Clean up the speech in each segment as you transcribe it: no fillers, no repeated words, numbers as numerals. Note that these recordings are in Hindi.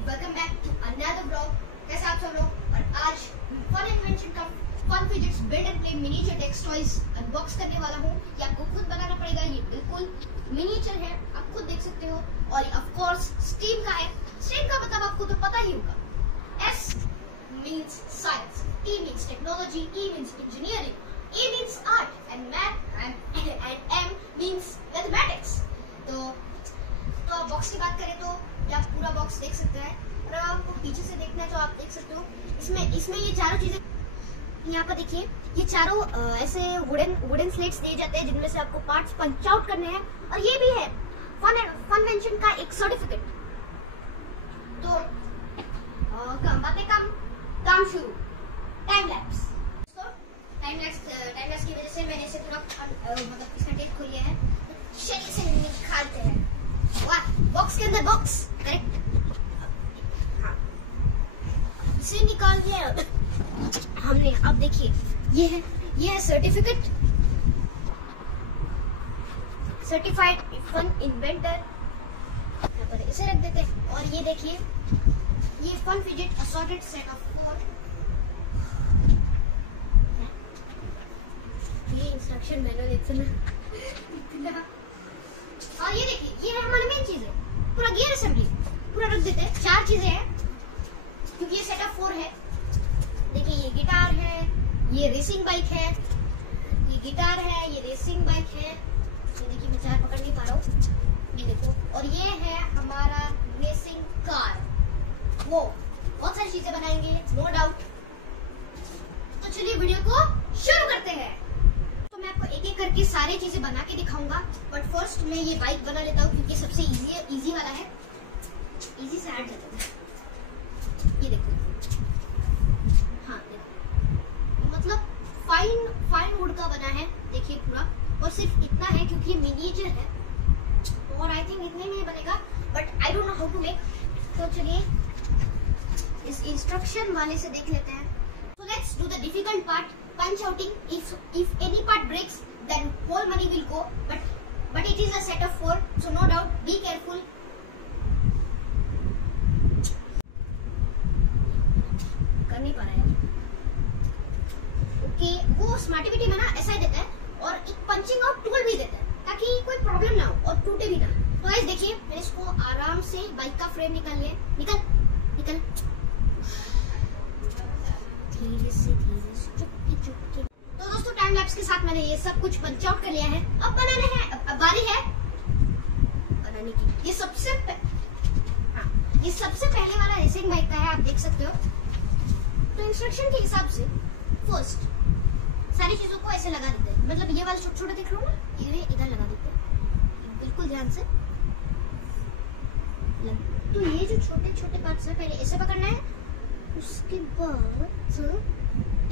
Welcome back to another vlog. कैसे आप सब लोग? और आज फन इन्वेंशन का fun fidgets build and play miniature desk toys unbox करने वाला हूँ। ये आपको खुद बनाना पड़ेगा। ये बिल्कुल मिनिएचर है, आप खुद देख सकते हो। और ऑफ कोर्स स्टीम का है। स्टीम का मतलब आपको तो पता ही होगा। S means science, T means technology, E means engineering, E means art, and M means mathematics। तो बॉक्स की बात करें तो आप पूरा बॉक्स देख सकते हैं। और आपको पीछे से देखना है तो आप देख सकते हो। इसमें ये चारों चीजें यहाँ पर देखिए, ये चारों ऐसे वुडन स्लेट्स दिए जाते हैं जिनमें से आपको पार्ट्स पंच आउट करने हैं। और ये भी है फनवेंशन का एक सर्टिफिकेट। तो बातें काम शुरू। टाइम लैप्स की वजह से मैंने इसे पूरा मतलब इसका टेप खोल लिया है। चलिए इसे निकालते हैं। वाह, बॉक्स के अंदर बॉक्स करेक्ट। हाँ, इसे निकाल दिया हमने। अब देखिए, ये है सर्टिफिकेट, सर्टिफाइड फन इन्वेंटर। यहाँ पर इसे रख देते हैं। और ये देखिए, ये fun fidget assorted set of 4। ये इंस्ट्रक्शन मैनुअल इतना। और ये देखिए, ये है हमारी मेन चीज है, पूरा गियर असेंबली पूरा रख देते हैं। 4 चीजें हैं क्योंकि ये सेट ऑफ 4 है। देखिए, ये गिटार है, ये रेसिंग बाइक है, ये गिटार है, ये रेसिंग बाइक है। ये देखिए, मैं 4 पकड़ नहीं पा रहा हूँ, ये देखो। और ये है हमारा रेसिंग कार। वो बहुत सारी चीजें बनाएंगे नो डाउट। तो चलिए वीडियो को शुरू करते हैं। तो मैं आपको एक एक करके सारी चीजें बना के दिखाऊंगा। बट फर्स्ट मैं ये बाइक बना लेता हूँ क्योंकि सबसे इजी वाला है। इजी से हट जाता है। ये देखो, हाँ देखो, मतलब फाइन वुड का बना है। देखिए पूरा, और सिर्फ इतना है क्योंकि मिनिएचर है। और आई थिंक इतने में बनेगा, but I don't know how to make. तो चलिए इस इंस्ट्रक्शन वाले से देख लेते हैं। So let's do the difficult part, punch outing. If any part breaks, then whole money will go. But it is a set of 4, so no doubt be careful. कर नहीं पा रहा है। ओके, वो स्मार्टिविटी में ना ऐसा ही देता है और एक पंचिंग आउट टूल भी देता है ताकि कोई प्रॉब्लम ना हो और टूटे भी ना। तो गाइस देखिए, मैंने इसको आराम से बाइक का फ्रेम निकाल लिया। निकल धीरे से चुपके। तो दोस्तों, टाइम लैप्स के साथ मैंने ये सब कुछ पंच आउट कर लिया है। अब बनाने हैं, अब बारी है बनाने की। ये सबसे पहले वाला रेसिंग बाइक का है, आप देख सकते हो। तो इंस्ट्रक्शन के हिसाब से फर्स्ट सारी चीजों को ऐसे लगा देते हैं। मतलब ये वाला छोटे देख लो ना, ये इधर लगा देते हैं बिल्कुल ध्यान से। तो ये जो छोटे पार्ट्स है, पहले ऐसे पकड़ना है, उसके बाद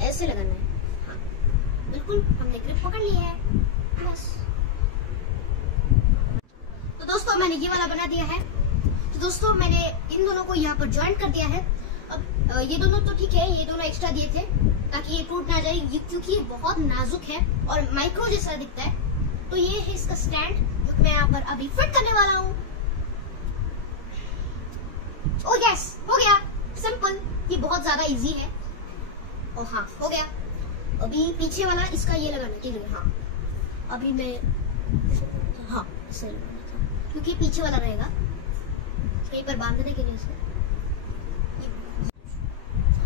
ऐसे लगाना है। हाँ बिल्कुल, हमने ग्रिप पकड़ लिया है बस। तो दोस्तों, मैंने ये वाला बना दिया है। तो दोस्तों, मैंने इन दोनों को यहाँ पर ज्वाइंट कर दिया है। अब ये दोनों तो ठीक है, ये दोनों एक्स्ट्रा दिए थे ताकि ये टूट ना जाए, क्योंकि ये बहुत नाजुक है और माइक्रो जैसा दिखता है। तो ये है इसका स्टैंड जो मैं यहाँ पर अभी फिट करने वाला हूँ। ओह यस, हो गया, सिंपल। ये बहुत ज्यादा इजी है। और हाँ, हो गया। अभी पीछे वाला इसका ये लगाना चाहिए। हाँ अभी मैं इसे लगाना था क्योंकि पीछे वाला रहेगा कहीं पर बांधने के लिए इसे।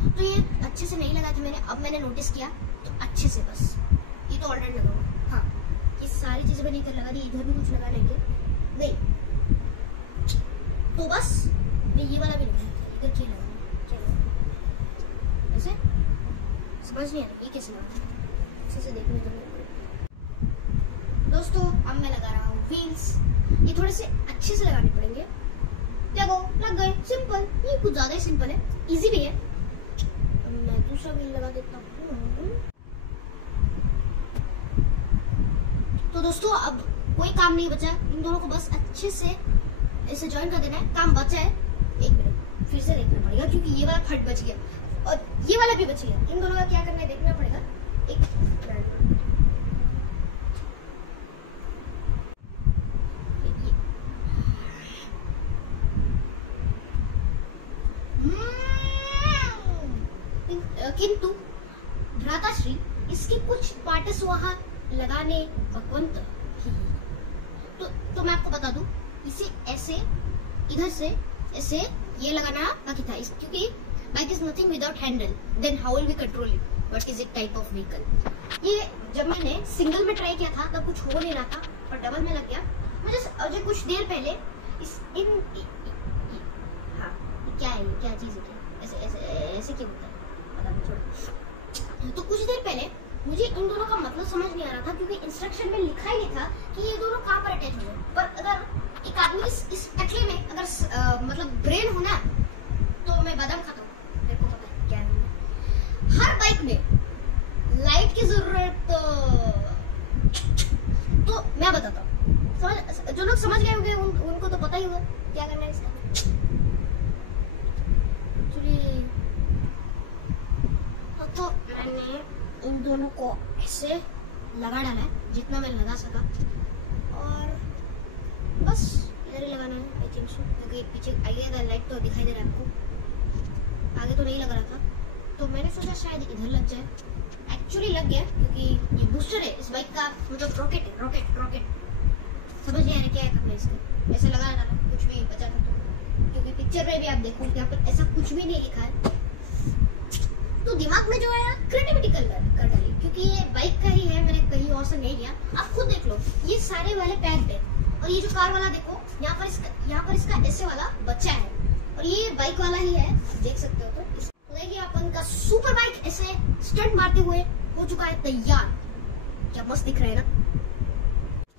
तो ये अच्छे से नहीं लगा था मैंने, अब मैंने नोटिस किया तो अच्छे से बस। ये तो ऑलरेडी लगा हुआ। हाँ, ये सारी चीजें मैंने इधर लगा दी। इधर भी कुछ लगाने के नहीं, तो बस मैं ये वाला भी लगाऊंगा। इधर क्या लगाऊंगा, ऐसे समझ नहीं आ रहा ये कैसे लगाना, अच्छे से देखने को। दोस्तों, अब मैं लगा रहा हूँ व्हील्स। ये थोड़े से अच्छे से लगाने पड़ेंगे। लग गए, सिंपल। ये कुछ ज्यादा ही सिंपल है, इजी भी है। मैं दूसरा व्हील लगा देता हूँ। तो दोस्तों, अब कोई काम नहीं बचा। इन दोनों को बस अच्छे से ऐसे ज्वाइन कर देना है। काम बचा है, 1 मिनट फिर से देखना पड़ेगा क्योंकि ये वाला फट बच गया और ये वाला भी बच गया। इन दोनों का क्या करना है देखना पड़ेगा। किंतु भ्राताश्री इसके कुछ पार्ट्स वहां लगाने भगवंत तो मैं आपको बता दूं, इसे ऐसे इधर से ऐसे ये लगाना बाकी था, क्योंकि bike is nothing without handle, then how will we control it, what is it type of vehicle. ये जब मैंने सिंगल में ट्राई किया था तब कुछ हो नहीं रहा था, और डबल में लग गया मुझे कुछ देर पहले हाँ क्या है, क्या चीज है, ऐसे ऐसे ऐसे क्यों होता है पता नहीं, छोड़ो। तो कुछ देर पहले मुझे इन दोनों का मतलब समझ नहीं आ रहा था, क्योंकि इंस्ट्रक्शन में लिखा ही नहीं था कि ये दोनों कहाँ पर अटैच हो गए। पर अगर एक आदमी इस टकले में अगर मतलब ब्रेन हो ना, तो मैं बादाम खाता हूँ, मेरे को पता है क्या है। हर बाइक में लाइट की जरूरत तो मैं बताता हूँ, जो लोग समझ गए होंगे उनको तो पता ही होगा क्या करना है इसका। तो मैंने इन दोनों को ऐसे लगा डाला है जितना मैं लगा सका, और बस इधर ही लगाना है आई थिंक सो, क्योंकि पीछे आइएगा लाइट तो दिखाई दे रहा है आपको, आगे तो नहीं लग रहा था, तो मैंने सोचा शायद इधर लग जाए। एक्चुअली लग गया, क्योंकि ये बूस्टर है इस बाइक का, मतलब रॉकेट है, रॉकेट समझ नहीं आ रहा क्या है करना इसका, ऐसे लगा डाला कुछ भी बचा था, क्योंकि पिक्चर में भी आप देखो यहाँ पर ऐसा कुछ भी नहीं लिखा है। तो दिमाग में जो आया क्रिएटिविटी कर डाली, क्योंकि ये बाइक का ही है, मैंने कहीं और से नहीं लिया। आप खुद देख लो, ये सारे वाले पैक्ड है, और ये जो कार वाला देखो यहाँ पर इसका ऐसे वाला बच्चा है, और ये बाइक वाला ही है, देख सकते हो। तो देखिए अपन का सुपर बाइक ऐसे स्टंट मारते हुए हो चुका है तैयार, क्या मस्त दिख रहा है ना।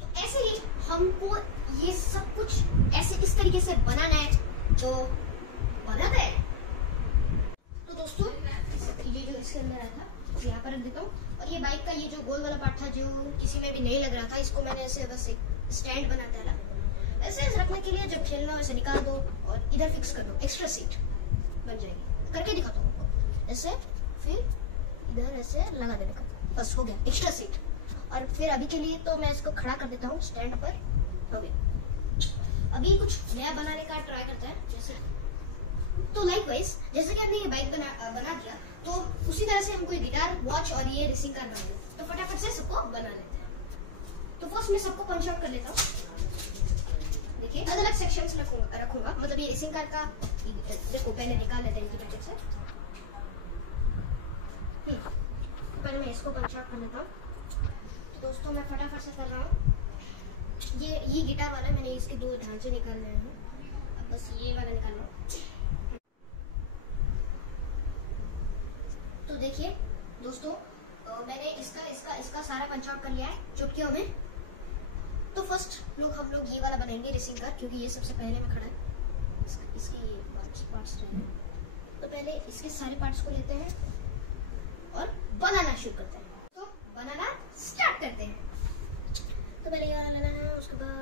तो ऐसे ही हमको ये सब कुछ ऐसे इस तरीके से बनाना है, तो बनाते हैं। तो दोस्तों ये जो इसके अंदर आया था यहाँ पर रख देता हूँ, और ये बाइक का ये जो गोल वाला पार्ट था जो किसी में भी नहीं लग रहा था, इसको मैंने ऐसे बस एक स्टैंड बना डाला, ऐसे रखने के लिए, जब खेलना वैसे निकाल दो और इधर फिक्स कर दो, एक्स्ट्रा सीट बन जाएगी। करके दिखाता हूँ आपको, ऐसे फिर इधर ऐसे लगा देने का, बस हो गया एक्स्ट्रा सीट। और फिर अभी के लिए तो मैं इसको खड़ा कर देता हूँ स्टैंड पर, हो गया। अभी कुछ नया बनाने का ट्राई करते हैं, जैसे तो लाइकवाइज जैसे कि हमने ये बाइक बना दिया, तो उसी तरह से हमको ये गिटार, वॉच और ये रेसिंग कार बनाना है, तो फटाफट से सबको बना लेते हैं। तो फर्स्ट मैं सबको पंच आउट कर लेता हूँ, देखिए अलग अलग सेक्शंस रखूंगा, मतलब ये रेसिंग कार का देखो पहले निकाल लेते हैं इनकी पैकेट से, पहले मैं इसको पंच आउट कर लेता हूँ। तो दोस्तों मैं फटाफट से कर रहा हूँ, ये गिटार वाला मैंने इसके दो ढांचे निकालने हैं, अब बस ये वाला निकाल लो। तो देखिए दोस्तों मैंने इसका सारा पंच आउट कर लिया है चुटकियों में। तो फर्स्ट हम लोग ये वाला बनाएंगे रेसिंग कार, क्योंकि ये सबसे पहले में खड़ा है, इसके ये पार्ट्स रहे हैं। तो पहले इसके सारे पार्ट्स को लेते हैं और बनाना शुरू करते हैं। तो बनाना स्टार्ट करते हैं। तो पहले ये वाला लेना है, उसके बाद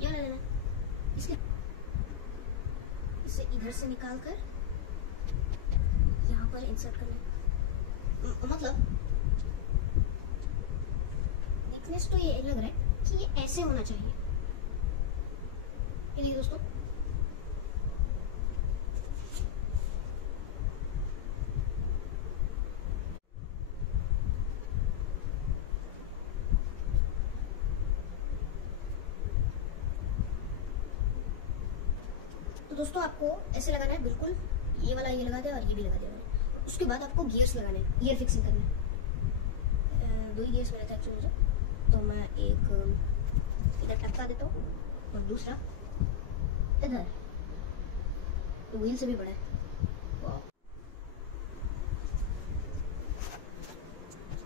ये वाला लेना है, इसे इधर से निकाल कर यहाँ पर इंसर्ट करना है। मतलब देखने से तो ये लग रहा है कि ये ऐसे होना चाहिए, ये देखिए दोस्तों, तो दोस्तों आपको ऐसे लगाना है, बिल्कुल ये वाला ये लगा दिया और ये भी लगा दिया। उसके बाद आपको गियर्स लगाने हैं, गियर फिक्सिंग करना है। दो ही गियर्स मिले थे एक्चुअली मुझे, तो मैं एक इधर टपका देता हूँ और दूसरा इधर, तो व्हील से भी बड़ा है।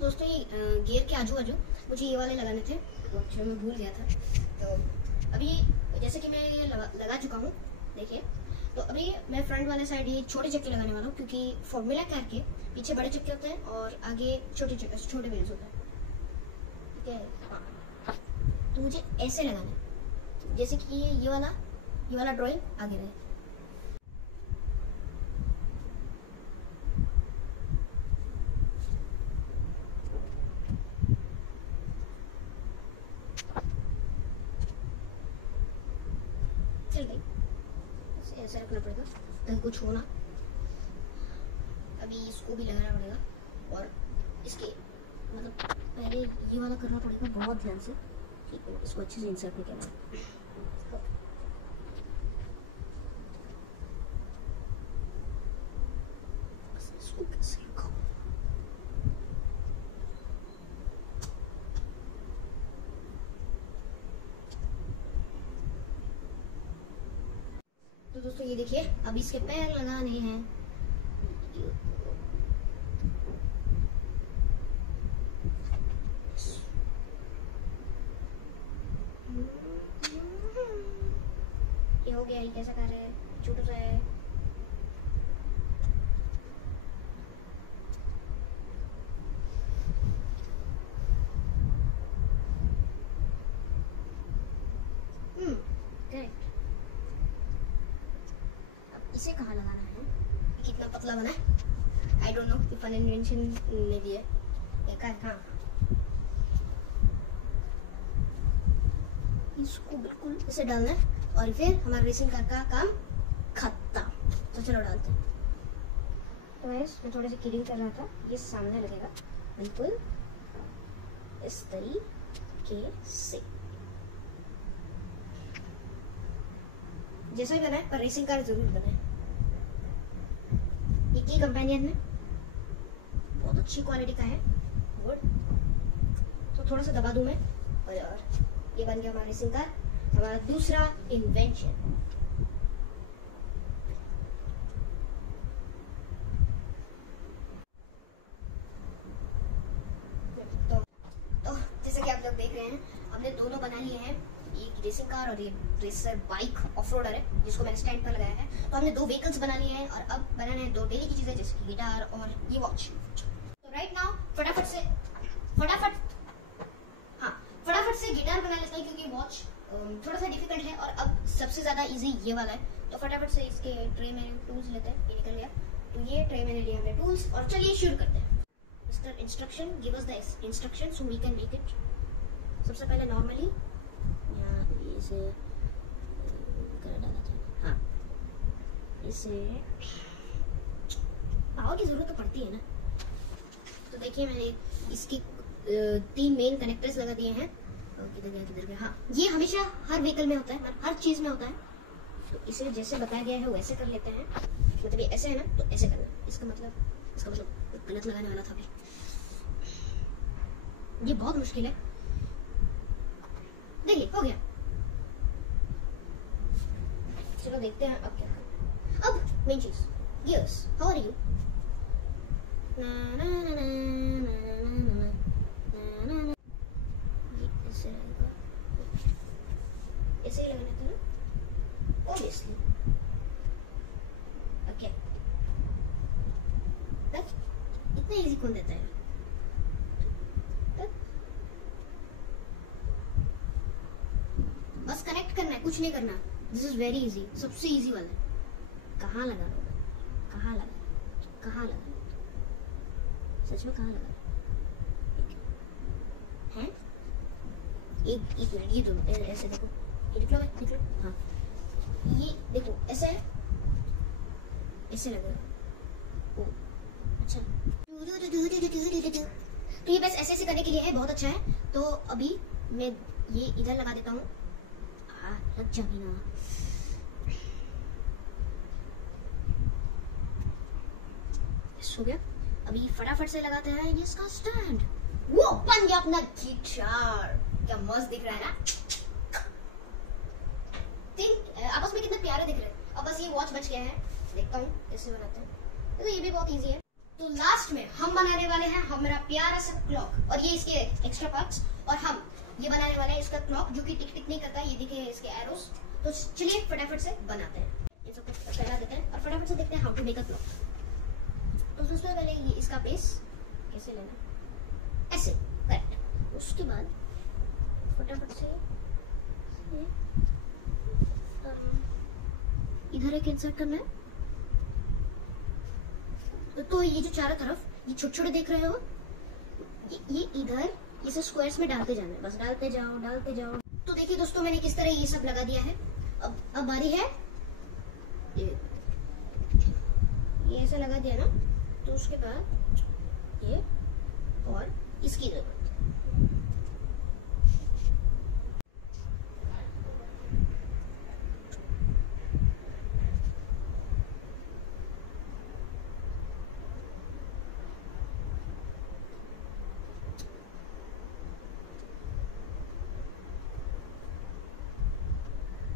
दोस्तों ये गियर के आजू बाजू मुझे ये वाले लगाने थे, तो मैं भूल गया था। तो अभी जैसे कि मैं ये लगा चुका हूँ, देखिए। तो अभी मैं फ्रंट वाले साइड ये छोटे चक्के लगाने वाला हूँ, क्योंकि फॉर्मूला कार के पीछे बड़े चक्के होते हैं और आगे छोटे व्हील्स होते हैं, ठीक है। तो मुझे ऐसे लगाना है, जैसे कि ये वाला ड्राइंग आगे रहे। चल भाई ऐसे रखना पड़ेगा ताकि कुछ हो ना। अभी इसको भी लगाना पड़ेगा और इसके मतलब पहले ये वाला करना पड़ेगा बहुत ध्यान से, ठीक है, इसको अच्छे से इंसर्ट नहीं करना। तो दोस्तों ये देखिए, अब इसके पैर लगाने हैं। ये हो गया, ये कैसा कर रहे हैं, छूट रहा है। करेक्ट। अब इसे कहाँ लगाना है, कितना पतला बना है, आई डोंट नो, ये फन इन्वेंशन ने दिया है। कहाँ इसको बिल्कुल इसे डालना है और फिर हमारा रेसिंग कार का काम खत्म। तो चलो डालते हैं। तो मैं थोड़े से किडिंग कर रहा था, ये सामने लगेगा बिल्कुल इस तरीके से, जैसा भी बना है, पर रेसिंग कार जरूर बना है। ये की कंपेनियन है, बहुत अच्छी क्वालिटी का है, गुड। तो थोड़ा सा दबा दूं मैं और ये बन गया हमारा रेसिंग कार, हमारा दूसरा इन्वेंशन। तो जैसे कि आप लोग देख रहे हैं, हमने दोनों बना लिए हैं, एक रेसिंग कार और ये रेसर बाइक ऑफ रोडर है जिसको मैंने स्टैंड पर लगाया है। तो हमने दो व्हीकल्स बना लिए हैं और अब बनाने हैं दो डेली की चीजें, जैसे कि गिटार और ये वॉच। तो राइट नाउ फटाफट से गिटार बना लेते हैं, क्योंकि वॉच थोड़ा सा डिफिकल्ट है और अब सबसे ज्यादा इजी ये वाला है। तो फटाफट से इसके ट्रे में टूल्स लेते हैं, ये निकल गया। तो ये ट्रे में ले लिया हमने टूल्स और चलिए शुरू करते हैं। Mister instruction, give us the instruction so we can make it. सबसे पहले नॉर्मली इसे कर डाला था, हाँ, इसे पावर की जरूरत तो पड़ती है ना। तो देखिए मैंने इसकी 3 मेन कनेक्टर्स लगा दिए हैं। किधर गया, हाँ, ये हमेशा हर व्हीकल में होता है, हर चीज में होता है। तो इसे जैसे बताया गया है वैसे कर लेते हैं। मतलब ये ऐसे है ना, तो ऐसे करना, इसका मतलब गलत लगाने वाला था। ये बहुत मुश्किल है, देखिए हो गया। चलो देखते हैं अब क्या करना। अब मेन चीज, गियर्स, हाउ आर यू। ऐसे ही लगाना था ना, ऑब्वियसली। ओके, इतना इजी कौन देता है। बस कनेक्ट करना है, कुछ नहीं करना। दिस इज वेरी इजी, सबसे इजी वाला है। कहाँ लगा लो, कहाँ लगा सच में कहाँ लगा है। एक मिनट, ये दोनों ऐसे देखो, ये निकलो, हाँ, ये देखो ऐसे है, ऐसे लगेगा। ओ अच्छा, तो ये बस ऐसे करने के लिए है, बहुत अच्छा है। तो अभी मैं ये इधर लगा देता हूँ, लग जाएगी ना। हो गया। अभी फटाफट से लगाते हैं ये इसका स्टैंड। वो बन गया अपना गिटार, क्या मस्त दिख रहा है ना। आपस में कितने प्यारे दिख रहे हैं। अब बस ये वॉच बच गया है, देखता हूँ कैसे बनाते हैं। तो ये भी बहुत इजी है। तो लास्ट में हम बनाने वाले हैं हमारा प्यारा सा क्लॉक, और ये इसके एक्स्ट्रा पार्ट्स, और हम ये बनाने वाले हैं इसका क्लॉक जो कि टिक टिक नहीं करता। ये दिखे इसके एरोस। तो चलिए फटाफट से बनाते हैं, ये सब कुछ फैला देते हैं और फटाफट से देखते हैं how to make a clock. तो सबसे पहले ये इसका बेस कैसे लेना, ऐसे करेक्ट। उसके बाद फटाफट से इधर एक इंसर्ट करना है। तो ये जो चारों तरफ ये छोटे छोटे देख रहे हो, ये इधर इसे स्क्वायर्स में डालते जाना है, बस डालते जाओ। तो देखिए दोस्तों, मैंने किस तरह ये सब लगा दिया है। अब बारी है ये ऐसे लगा दिया ना, तो उसके बाद ये और इसकी जरूरत है।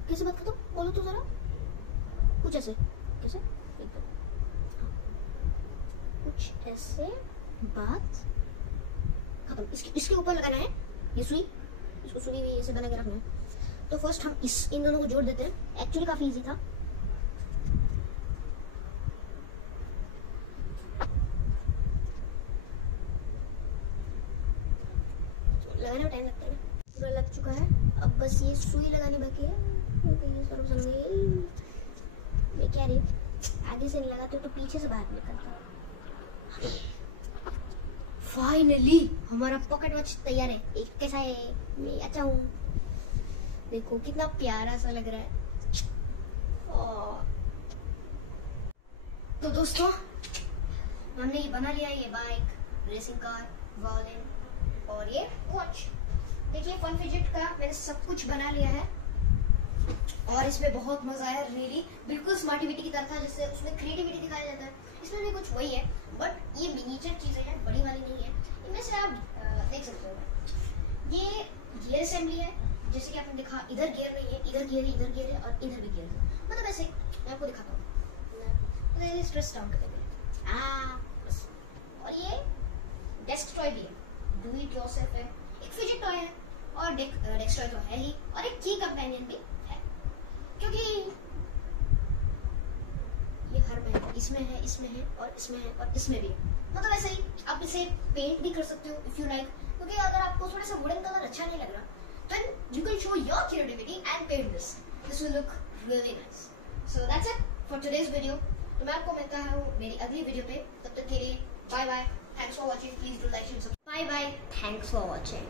कैसे बात खत्म? बोलो तो जरा कुछ ऐसे। कैसे? एकदम कुछ ऐसे बात खत्म। इसके ऊपर लगाना है ये सुई, इसको सुई भी ऐसे बना के रखना है। तो फर्स्ट हम इन दोनों को जोड़ देते हैं। एक्चुअली काफी इजी था। लगाने में टाइम लगता है, पूरा लग चुका है। अब बस ये सुई लगाने बाकी है। मैं क्या रही, आगे से नहीं लगाते तो पीछे से बाहर निकलता। फाइनली हमारा पॉकेट वॉच तैयार है। एक कैसा है? मैं अच्छा हूँ, देखो कितना प्यारा सा लग रहा है। तो दोस्तों हमने ये बना लिया, ये बाइक, रेसिंग कार, वायलिन और ये वॉच। देखिए फन फिजेट का मैंने सब कुछ बना लिया है और इसमें बहुत मजा आया रियली। बिल्कुल स्मार्टिविटी की तरह था, जिससे उसमें क्रिएटिविटी दिखाया जाता है। इसमें भी कुछ वही है, बट ये मिनीचर चीजें हैं, बड़ी वाली नहीं है। इनमें से आप देख सकते हो ये गियर असेंबली है। जैसे कि आपने देखा इधर गियर नहीं है, इधर गियर है, इधर गियर है और इधर भी गियर है। मतलब ऐसे मैं आपको दिखाता हूँ, स्ट्रेस डाउन कर देते हैं बस। और ये डेस्क टॉय भी है, डू इट योरसेल्फ है, एक फिजेट टॉय है और डेस्क टॉय तो है ही, और एक की कंपेनियन भी है। क्योंकि ये हर में इसमें है, इसमें है और इसमें है और इसमें भी है। मतलब ऐसे ही आप इसे पेंट भी कर सकते हो इफ यू लाइक। क्योंकि अगर आपको थोड़ा सा वुडन कलर अच्छा नहीं लग रहा, then you can show your creativity and paint this. This will look really nice. So that's it for today's video. तो मैं आपको मिलता हूँ मेरी अगली वीडियो पे। तब तक के लिए bye bye, thanks for watching, please do like and subscribe. Bye bye, thanks for watching.